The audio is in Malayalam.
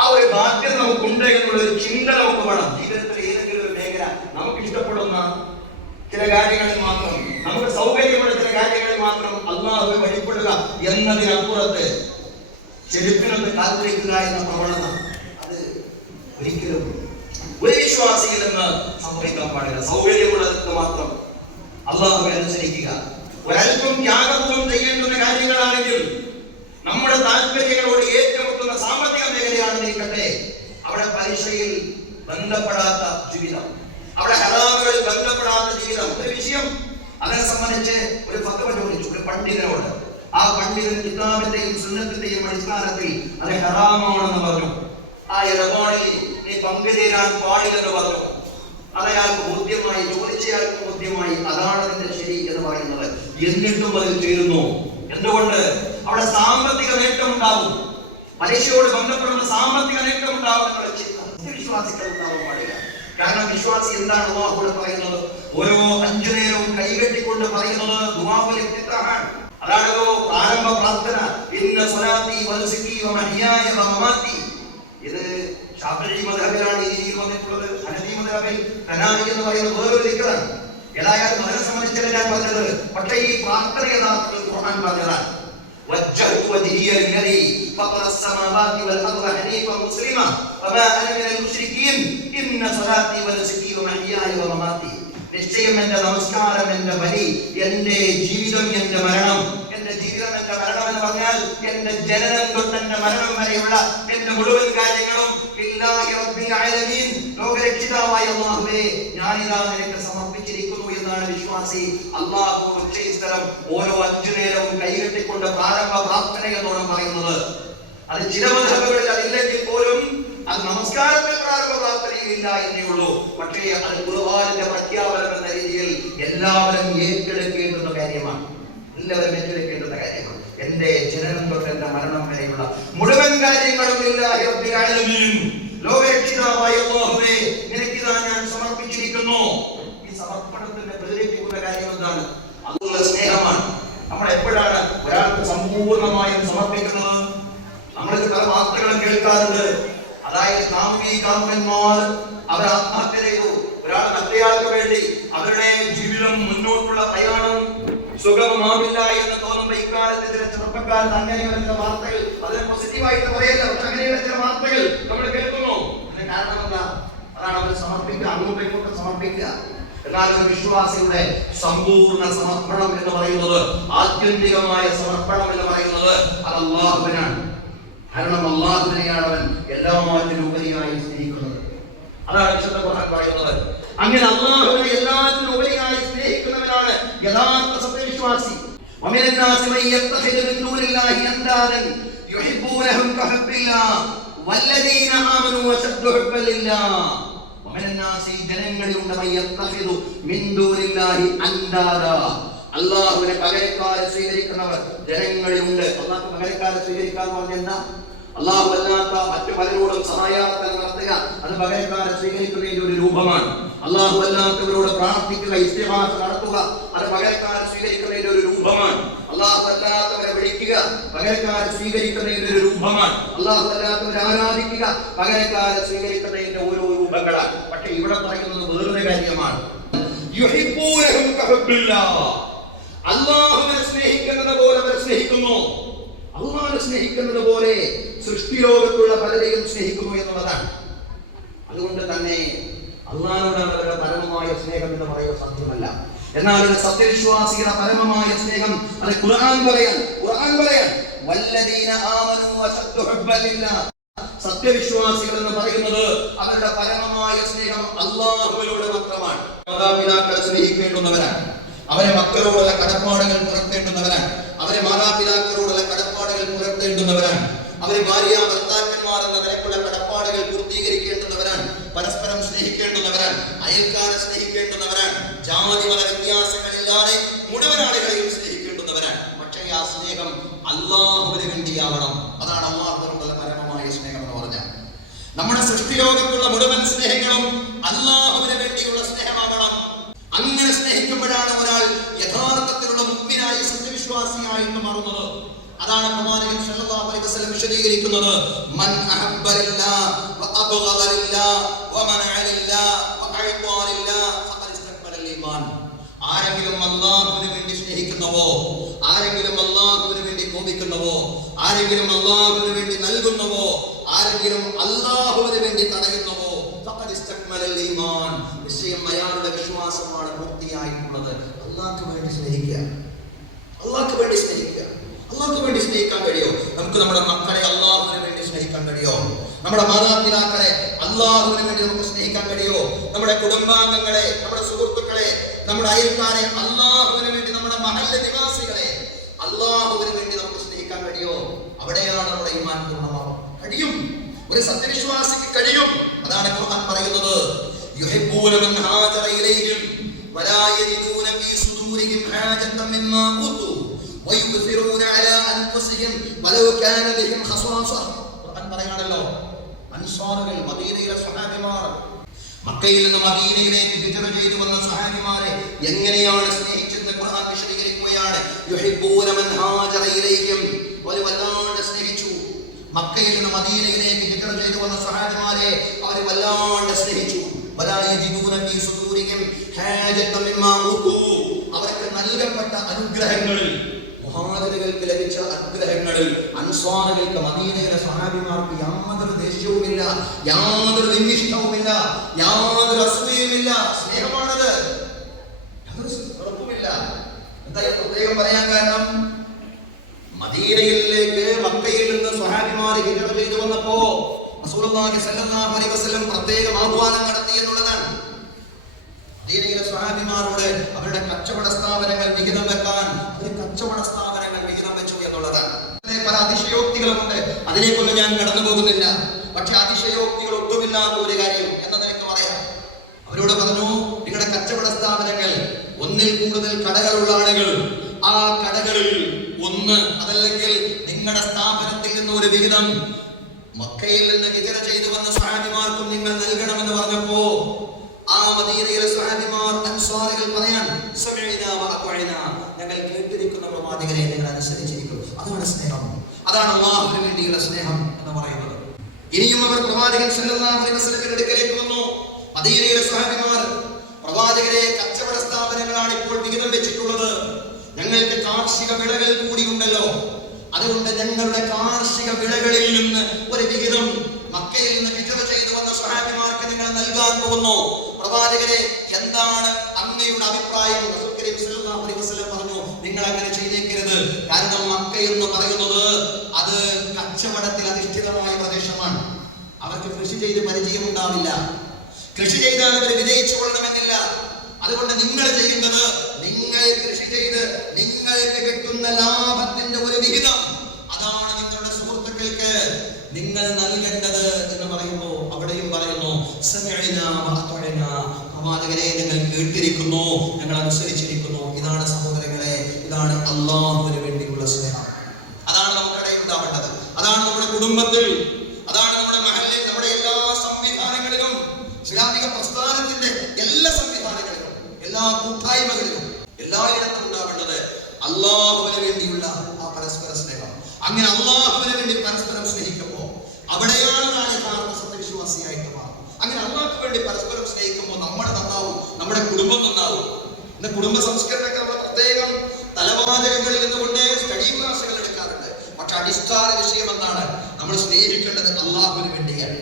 ആ ഒരു ബാധ്യത നമുക്കുണ്ട് എന്നുള്ള ഒരു ചിന്ത നമുക്ക് വേണം. ജീവിതത്തിൽ ഏതെങ്കിലും ഒരു മേഖല നമുക്ക് ഇഷ്ടപ്പെടുന്ന ചില കാര്യങ്ങളിൽ മാത്രം, നമുക്ക് സൗകര്യമുള്ള ചില കാര്യങ്ങളിൽ മാത്രം അല്ലാഹുവെ വഴിപ്പെടുക എന്നതിനപ്പുറത്ത് ചെരുപ്പിനൊന്ന് കാത്തിരിക്കുക എന്ന പ്രവണത അത് ഒരിക്കലും ഒരു വിശ്വാസിയിൽ നിന്ന് സംഭവിക്കാൻ പാടില്ല. സൗകര്യമുള്ളതൊക്കെ മാത്രം അല്ലാഹുവെ അനുസരിക്കുക. ഒരൽപ്പം ത്യാഗപൂർവ്വം ചെയ്യേണ്ടുന്ന കാര്യങ്ങളാണെങ്കിൽ, നമ്മുടെ താല്പര്യങ്ങളോട് ഏറ്റുമുട്ടുന്ന സാമ്പത്തിക മേഖലയാണെന്നിരിക്കട്ടെ, അവിടെ പലിശയിൽ ബന്ധപ്പെടാത്ത ജീവിതം, അവിടെ ഹറാമുകളിൽ ബന്ധപ്പെടാത്ത ജീവിതം, ഒരു വിഷയം അതിനെ സംബന്ധിച്ച് ഒരു ഫത്വ ചോദിച്ചു ഒരു പണ്ഡിതനോട്. ആ പണ്ഡിതൻ കിതാബിന്റെയും സുന്നത്തിന്റെയും അടിസ്ഥാനത്തിൽ അത് ഹറാമാണെന്ന് പറഞ്ഞു. ആ ഇടപാടിൽ നീ പങ്കുചേരാൻ പാടില്ലെന്ന് പറഞ്ഞു. അതയാൾക്ക് ബോധ്യമായി, ചോദിച്ചയാൾക്ക് ബോധ്യമായി, അതാണ് അതിന്റെ ശരി എന്ന് പറയുന്നത്. എന്നിട്ടും അതിൽ ചേരുന്നു. എന്തുകൊണ്ട്? അവിടെ സാമ്പത്തിക നേട്ടം ഉണ്ടാവും, പലിശയോട് ബന്ധപ്പെടുന്ന സാമ്പത്തിക നേട്ടം ഉണ്ടാവും എന്നുള്ള ചിന്ത വിശ്വാസികൾ ഉണ്ടാവാൻ പാടില്ല. കാരണം വിശ്വാസി എന്താണ് അല്ലാഹുവോട് പറയുന്നത്? ഓരോ 5 നേരവും കൈകെട്ടിക്കൊണ്ട് പറയുന്നത് ദുആഉൽ ഇഫ്തിതാഹാണ്. അതാണല്ലോ ആരംഭ പ്രാർത്ഥന. ഇന്ന സ്വലാത്തി വനുസുകി വമഹ്യായ വമമാതി. ഇത് ശാഫിഈ മദ്ഹബിലാണ് ഈ രീതിയിൽ വന്നിട്ടുള്ളത്. ഹനഫി മദ്ഹബിൽ തനായി എന്ന് പറയുന്ന വേറൊരു ദിക്റാണ്. ഏതായാലും അതിനെ സംബന്ധിച്ചല്ല ഞാൻ പറഞ്ഞത്. പക്ഷേ ഈ പ്രാർത്ഥന യഥാർത്ഥത്തിൽ ഖുർആൻ പറഞ്ഞതാണ്. وجهت وجهي للذي فطر السماوات والارض حنيفا مسلما وما انا من المشركين ان صلاتي ونسكي ومحياي ومماتي. നിശ്ചയം എന്റെ നമസ്കാരം, എന്റെ ബലി, എന്റെ ജീവിതം, എന്റെ മരണം. എന്റെ ജീവിതം, എന്റെ മരണം എന്ന് പറഞ്ഞാൽ എന്റെ ജനനം തൊട്ട് എന്റെ മരണം വരെയുള്ള എന്റെ മുഴുവൻ കാര്യങ്ങളും ലില്ലാഹി റബ്ബിൽ ആലമീൻ, ലോകരക്ഷിതാവായ അല്ലാഹുവേ ഞാനിതാ നിനക്ക് സമർപ്പിച്ചിരിക്കുന്നു എന്നാണ് വിശ്വാസി അല്ലാഹു ഉച്ചസ്ഥലം ഓരോ 5 നേരവും കൈകെട്ടിക്കൊണ്ട് പ്രാരംഭ പ്രാർത്ഥന എന്നോണം പറയുന്നത്. അത് ചില മദ്ഹബുകളിൽ അതില്ലെങ്കിൽ പോലും അത് നമസ്കാരത്തിൽ പ്രാരംഭ പ്രാർത്ഥനയില്ല എന്നേ ഉള്ളൂ. പക്ഷേ അത് ഖുർആനിന്റെ പ്രഖ്യാപനം എന്ന രീതിയിൽ എല്ലാവരും ഏറ്റെടുക്കേണ്ടുന്ന കാര്യമാണ്. എല്ലാവരും ഏറ്റെടുക്കേണ്ടുന്ന കാര്യമാണ്. എന്റെ ജനനം തൊട്ട് എന്റെ മരണം വരെയുള്ള മുഴുവൻ കാര്യങ്ങളും ലില്ലാഹി റബ്ബിൽ ആലമീൻ, ലോകരക്ഷിതാവായ അല്ലാഹുവേ നിനക്കിതാ ഞാൻ സമർപ്പിച്ചിരിക്കുന്നു. ഈ സമർപ്പണത്തിന്റെ പ്രേരിപ്പിക്കുന്ന കാര്യം എന്താണ്? അതുള്ള സ്നേഹമാണ്. നമ്മൾ എപ്പോഴാണ് ഒരാൾക്ക് സമ്പൂർണമായും സമർപ്പിക്കുന്നത്? നമ്മളിത് പല വാർത്തകളും കേൾക്കാറുണ്ട്. അതായത് കാമുകന്മാർ അവർ ആത്മഹത്യ ചെയ്തു. ഒരാൾ മറ്റേയാൾക്ക് വേണ്ടി അവരുടെ ജീവിതം, മുന്നോട്ടുള്ള പ്രയാണം സുഗമമാവില്ല എന്ന് തോന്നുമ്പോൾ ഇക്കാലത്ത് ചില ചെറുപ്പക്കാർ അങ്ങനെയുള്ള ചില വാർത്തകൾ, അതിനെ പോസിറ്റീവായിട്ട് പറയല്ല, പക്ഷെ അങ്ങനെയുള്ള ചില വാർത്തകൾ നമ്മൾ കേൾക്കുന്നു. അതിന്റെ കാരണം എന്താ? അതാണ് അവർ സമർപ്പിക്കുക, അങ്ങോട്ടും ഇങ്ങോട്ടും സമർപ്പിക്കുക. എന്നാൽ ഒരു വിശ്വാസിയുടെ സമ്പൂർണ്ണ സമർപ്പണം എന്ന് പറയുന്നത്, ആത്യന്തികമായ സമർപ്പണം എന്ന് പറയുന്നത് അത് അല്ലാഹുവിനാണ്. കാരണം അല്ലാഹുവിനെയാണ് അവൻ എല്ലാറ്റിനും ഉപരിയായി സ്നേഹിക്കുന്നത്. അതാണ് വിശുദ്ധ ഖുർആൻ പറയുന്നത്. അങ്ങനെ അല്ലാഹുവിനെ എല്ലാറ്റിനും ഉപരിയായി സ്നേഹിക്കുന്നവനാണ് യഥാർത്ഥ സത്യവിശ്വാസി. വമിനന്നാസി മൻ യത്തഖിദു മിൻ ദൂനില്ലാഹി അൻദാദൻ യുഹിബ്ബൂനഹും കഹബ്ബില്ലാഹ് വല്ലദീന ആമനൂ അശദ്ദു ഹുബ്ബൻ ലില്ലാഹ്. വമിനന്നാസി ജനങ്ങളിലുണ്ട് മൻ യത്തഖിദു മിൻ ദൂനില്ലാഹി അൻദാദാ, അല്ലാഹുവിനെ പകരക്കാരെ സ്വീകരിക്കുന്നവർ ജനങ്ങളിലുണ്ട്. അല്ലാഹു പകരക്കാരെ സ്വീകരിക്കുക എന്ന് പറഞ്ഞാൽ എന്താ? അല്ലാഹു അല്ലാത്ത മറ്റു പലരോടും സഹായാർത്ഥന നടത്തുക, അത് പകരക്കാരെ സ്വീകരിക്കുന്നതിന്റെ ഒരു രൂപമാണ്. അല്ലാഹു അല്ലാത്തവരോട് പ്രാർത്ഥിക്കുക, ഇസ്തിഗാസ നടത്തുക, അത് പകരക്കാരെ സ്വീകരിക്കുന്നതിന്റെ ഒരു രൂപമാണ്. അല്ലാഹു അല്ലാത്തവരെ വിളിക്കുക, പകരക്കാരെ സ്വീകരിക്കുന്നതിന്റെ ഒരു രൂപമാണ്. അല്ലാഹു അല്ലാത്തവരെ ആരാധിക്കുക, പകരക്കാരെ സ്വീകരിക്കുന്നതിന്റെ ഓരോ രൂപങ്ങളാണ്. പക്ഷെ ഇവിടെ പറയുന്നത് വേറൊരു കാര്യമാണ്. യുഹിബ്ബൂനഹും കഹബ്ബില്ലാഹ്, അല്ലാഹുവിനെ സ്നേഹിക്കുന്നത് പോലെ അവർ സ്നേഹിക്കുന്നു. അല്ലാഹുവിനെ സ്നേഹിക്കുന്നത് പോലെ സൃഷ്ടിലോകത്തുള്ള പലരെയും സ്നേഹിക്കുന്നു എന്നുള്ളതാണ്. അതുകൊണ്ട് തന്നെ അല്ലാഹുവിനോടാണ് അവരുടെ പരമമായ സ്നേഹം എന്ന് പറയുക സാധ്യമല്ല. എന്നാൽ ഒരു സത്യവിശ്വാസിയുടെ പരമമായ സ്നേഹം അത് ഖുർആൻ പറയാൻ വല്ലദീന ആമനൂ അശദ്ദു ഹുബ്ബൻ ലില്ലാഹ്, സത്യവിശ്വാസികൾ എന്ന് പറയുന്നത് അവരുടെ പരമമായ സ്നേഹം അല്ലാഹുവിനോട് മാത്രമാണ്. മാതാപിതാക്കളെ സ്നേഹിക്കേണ്ടുന്നവരാണ്, അവരെ മക്കളോടുള്ള കടപ്പാടുകൾ പുലർത്തേണ്ടുന്നവരാണ്, അവരെ മാതാപിതാക്കളോടുള്ള കടപ്പാടുകൾ പുലർത്തേണ്ടുന്നവരാണ്, അവരെ ഭാര്യ ഭർത്താക്കന്മാർ എന്ന നിലക്കുള്ള കടപ്പാടുകൾ പൂർത്തീകരിക്കേണ്ടുന്നവരാണ്, പരസ്പരം സ്നേഹിക്കേണ്ടുന്നവരാണ്, അയൽക്കാരെ സ്നേഹിക്കേണ്ടുന്നവരാണ്, ജാതി മത വ്യത്യാസങ്ങളില്ലാതെ മുഴുവൻ ആളുകളെയും സ്നേഹിക്കേണ്ടുന്നവരാണ്. പക്ഷേ ആ സ്നേഹം അല്ലാഹുവിന് വേണ്ടിയാവണം. അതാണ് അല്ലാഹുവിനോടുള്ള പരമമായ സ്നേഹം എന്ന് പറഞ്ഞാൽ. നമ്മുടെ സൃഷ്ടിലോകത്തുള്ള മുഴുവൻ സ്നേഹങ്ങളും അല്ലാഹുവിന് വേണ്ടിയുള്ള സ്നേഹമാവണം. അങ്ങനെ സ്നേഹിക്കുമ്പോഴാണ് ഒരാൾ യഥാർത്ഥത്തിലുള്ള മുഅ്മിനായി സത്യവിശ്വാസിയായി മാറുന്നത്. അതാണ് പ്രവാചകൻ സല്ലല്ലാഹു അലൈഹി വസല്ലം വിശദീകരിക്കുന്നത്. മൻ അഹബ്ബ ലില്ലാഹ് വ അബ്ഗദ ലില്ലാഹ് വ മനഅ ലില്ലാഹ് വ അഅത ലില്ലാഹ് ഫഖദ് ഇസ്തക്മല ഈമാൻ. ആരെങ്കിലും അല്ലാഹുവിന് വേണ്ടി സ്നേഹിക്കുന്നവോ, ആരെങ്കിലും അല്ലാഹുവിന് വേണ്ടി കോപിക്കുന്നവോ, ആരെങ്കിലും അല്ലാഹുവിന് വേണ്ടി നൽകുന്നവോ, ആരെങ്കിലും അല്ലാഹുവിന് വേണ്ടി തടയുന്നവോ, ഫഖദ് ഇസ്തക്മല ഈമാൻ, നിശ്ചയം അയാളുടെ വിശ്വാസമാണ് പൂർത്തിയായിട്ടുള്ളത്. അല്ലാഹുവിന് വേണ്ടി സ്നേഹിക്കുക, അല്ലാഹുവിന് വേണ്ടി സ്നേഹിക്കുക. അല്ലാഹുവിന് വേണ്ടി സ്നേഹിക്കാൻ കഴിയോ? നമുക്ക് നമ്മുടെ മക്കളെ അല്ലാഹുവിന് വേണ്ടി സ്നേഹിക്കാൻ കഴിയോ? നമ്മുടെ മാതാപിതാക്കളെ അല്ലാഹുവിന് വേണ്ടി നമുക്ക് സ്നേഹിക്കാൻ കഴിയോ? നമ്മുടെ കുടുംബാംഗങ്ങളെ, നമ്മുടെ സുഹൃത്തുക്കളെ, നമ്മുടെ അയൽക്കാരെ അല്ലാഹുവിന് വേണ്ടി, നമ്മുടെ മഹല്ല് നിവാസികളെ അല്ലാഹുവിന് വേണ്ടി നമുക്ക് സ്നേഹിക്കാൻ കഴിയോ? അവിടെയാണ് നമ്മുടെ ഈമാൻ പൂർണ്ണമാവുക. കഴിയും, ഒരു സത്യവിശ്വാസിക്ക് കഴിയും. അതാണ് ഖുർആൻ പറയുന്നത്, യുഹിബ്ബൂന മൻ ഹാജറ ഇലൈഹിം വലാ യജിദൂന ഫീ സുദൂരിഹിം ഹാജത്തൻ മിമ്മാ ഊതു വയുത്സിറൂന അലാ അൻഫുസിഹിം വലൗ കാന ബിഹിം ഖസാസ. ഖുർആൻ പറയാണല്ലോ, അൻസാറുകൾ, മദീനയിലെ സ്വഹാബിമാർ, മക്കയിൽ നിന്ന് മദീനയിലേക്ക് ഹിജ്റ ചെയ്തു വന്ന സ്വഹാബിമാരെ എങ്ങനെയാണ് സ്നേഹിച്ചതെന്ന് ഖുർആൻ വിശദീകരിക്കുകയാണ്. യുഹിബ്ബൂന മൻ ഹാജറ ഇലൈഹിം, അവർ വല്ലാണ്ട് സ്നേഹിച്ചു. മക്കയിൽ നിന്ന് മദീനയിലേക്ക് ഹിജ്റ ചെയ്തു വന്ന സ്വഹാബിമാരെ അവർ വല്ലാണ്ട് സ്നേഹിച്ചു. വലാ യജിദൂന ഫീ സുദൂരിഹിം ഹാജത്തൻ മിമ്മാ ഊതു, അവർക്ക് നൽകപ്പെട്ട അനുഗ്രഹങ്ങളിൽ, മുഹാജിറുകൾക്ക് ലഭിച്ച അനുഗ്രഹങ്ങളിൽ അൻസ്വാറുകൾക്ക്, മദീനയിലെ സ്വഹാബിമാർക്ക് യാതൊരു ദേഷ്യവുമില്ല, യാതൊരു വിമിഷ്ടവുമില്ല, യാതൊരു അസൂയയുമില്ല. സ്നേഹമാണത്, യാതൊരു ഉറപ്പുമില്ല. എന്താ പ്രത്യേകം പറയാൻ കാരണം? മദീനയിലേക്ക് മക്കയിൽ നിന്ന് സ്വഹാബിമാർ ഹിജ്റ ചെയ്തു വന്നപ്പോ റസൂലുള്ളാഹി സ്വല്ലല്ലാഹു അലൈഹി വസല്ലം പ്രത്യേകം ആഹ്വാനം നടത്തി എന്നുള്ളതാണ്. മദീനയിലെ സ്വഹാബിമാരോട് അവരുടെ കച്ചവട സ്ഥാപനങ്ങൾ വിഹിതം വെക്കാൻ ഒരു കച്ചവട സ്ഥാപനങ്ങൾ വിഹിതം വെച്ചു എന്നുള്ളതാണ്. പല അതിശയോക്തികളുമുണ്ട്, അതിലേക്കൊന്നും ഞാൻ കടന്നു പോകുന്നില്ല. പക്ഷെ അതിശയോക്തികൾ ഒട്ടുമില്ലാത്ത ഒരു കാര്യം എന്ന് നിനക്ക് പറയാം. അവരോട് പറഞ്ഞു, നിങ്ങളുടെ കച്ചവട സ്ഥാപനങ്ങൾ, ഒന്നിൽ കൂടുതൽ കടകളുള്ള ആളുകൾ, ആ കടകളിൽ ഒന്ന്, അതല്ലെങ്കിൽ നിങ്ങളുടെ സ്ഥാപനത്തിൽ നിന്ന് ഒരു വിഹിതം മക്കയിൽ നിന്ന് ഹിജ്റ ചെയ്തു വന്ന സ്വഹാബിമാർക്കും നിങ്ങൾ നൽകണമെന്ന് പറഞ്ഞപ്പോ ആ മദീനയിലെ സ്വഹാബിമാർ, അൻസ്വാറുകൾ പറയാൻ, സമിഅനാ വ അത്വഅനാ, ഞങ്ങൾ കേട്ടിരിക്കുന്ന പ്രവാചകനെ ഞങ്ങൾ അനുസരിച്ചിരിക്കുന്നു. അതാണ് സ്നേഹം, അതാണ് അല്ലാഹുവിന് വേണ്ടിയുള്ള സ്നേഹം എന്ന് പറയുന്നത്. ഇനിയും അവർ പ്രവാചകൻ സല്ലല്ലാഹു അലൈഹി വസല്ലമയുടെ അടുക്കലേക്ക് വന്നു. മദീനയിലെ സ്വഹാബിമാർ പ്രവാചകരെ, കച്ചവട സ്ഥാപനങ്ങളാണ് ഇപ്പോൾ വിഹിതം വെച്ചിട്ടുള്ളത്, ഞങ്ങൾക്ക് കാർഷിക വിളകൾ കൂടി ഉണ്ടല്ലോ, അതുകൊണ്ട് ഞങ്ങളുടെ കാർഷിക വിളകളിൽ നിന്ന് ഒരു വിഹിതം മക്കയിൽ നിന്ന് ഹിജ്റ ചെയ്തു വന്ന സ്വഹാബിമാർക്ക് നിങ്ങൾ നൽകാൻ പോകുന്നു. പ്രവാചകരെ, എന്താണ് അങ്ങയുടെ അഭിപ്രായം? റസൂൽ കരീം സല്ലല്ലാഹു അലൈഹി വസല്ലം പറഞ്ഞു, നിങ്ങൾ അങ്ങനെ ചെയ്തേക്കരുത്. കാരണം മക്ക എന്ന് പറയുന്നത് അത് കച്ചവടത്തിൽ അധിഷ്ഠിതമായ പ്രദേശമാണ്. അവർക്ക് കൃഷി ചെയ്ത് പരിചയമുണ്ടാവില്ല, കൃഷി ചെയ്താൽ അവർ വിജയിച്ചു കൊള്ളണമെന്നില്ല. അതുകൊണ്ട് നിങ്ങൾ ചെയ്യുന്നത്, നിങ്ങൾ കൃഷി ചെയ്ത് നിങ്ങൾക്ക് കിട്ടുന്ന ലാഭത്തിന്റെ ഒരു വിഹിതം, അതാണ് നിങ്ങളുടെ സുഹൃത്തുക്കൾക്ക് നിങ്ങൾ നൽകേണ്ടത് എന്ന് പറയുന്നു. അവിടെയും പറയുന്നു, സമിഅനാ വ അത്വഅനാ, പ്രവാചകരെ ഞങ്ങൾ കേട്ടിരിക്കുന്നു, ഞങ്ങൾ അനുസരിച്ചിരിക്കുന്നു. ഇതാണ് സഹോദരങ്ങളെ, ഇതാണ് അല്ലാഹുവിന് വേണ്ടിയുള്ള സ്നേഹം. അതാണ് നമുക്കിടയിൽ ഉണ്ടാവേണ്ടത്. അതാണ് നമ്മുടെ കുടുംബത്തിൽ, അതാണ് നമ്മുടെ മഹല്ലിൽ, നമ്മുടെ എല്ലാ സംവിധാനങ്ങളിലും, ഇസ്ലാമിക പ്രസ്ഥാനത്തിന്റെ എല്ലാ സംവിധാനങ്ങളിലും, എല്ലാ കൂട്ടായ്മകളിലും, എല്ലായിടത്തും ഉണ്ടാവേണ്ടത് അല്ലാഹുവിന് വേണ്ടിയുള്ള ആ പരസ്പര സ്നേഹം. അങ്ങനെ അല്ലാഹുവിന് വേണ്ടി പരസ്പരം സ്നേഹിക്കുമ്പോൾ അവിടെയാണ് നാം യഥാർത്ഥ സത്യവിശ്വാസിയായിട്ട് മാറും. അങ്ങനെ അല്ലാഹുവിന് വേണ്ടി പരസ്പരം സ്നേഹിക്കുമ്പോൾ നമ്മൾ നന്നാവും, നമ്മുടെ കുടുംബം നന്നാവും. ഇന്ന് കുടുംബ സംസ്കരണമൊക്കെ നമ്മൾ പ്രത്യേകം തലവാചകങ്ങളിൽ നിന്നുകൊണ്ട് സ്റ്റഡി ക്ലാസ്സുകൾ എടുക്കാറുണ്ട്. പക്ഷെ അടിസ്ഥാന വിഷയം എന്താണ്? നമ്മൾ സ്നേഹിക്കേണ്ടത് അല്ലാഹുവിന് വേണ്ടിയാണ്.